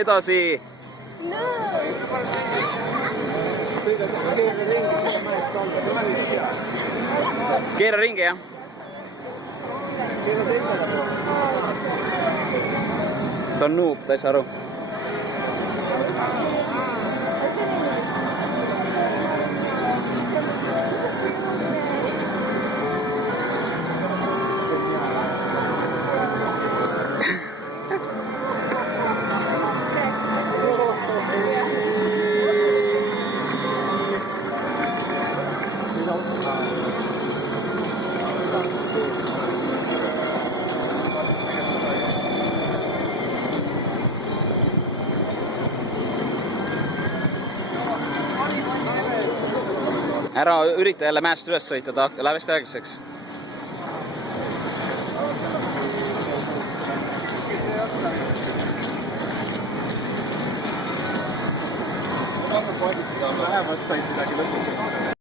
edasi. Keera ringi, jah. Ta on noob, ta ei saa aru. Ära ürita jälle mäest üles sõita, ta läheb hästi aeglaseks. Vähemalt said midagi lõpuks.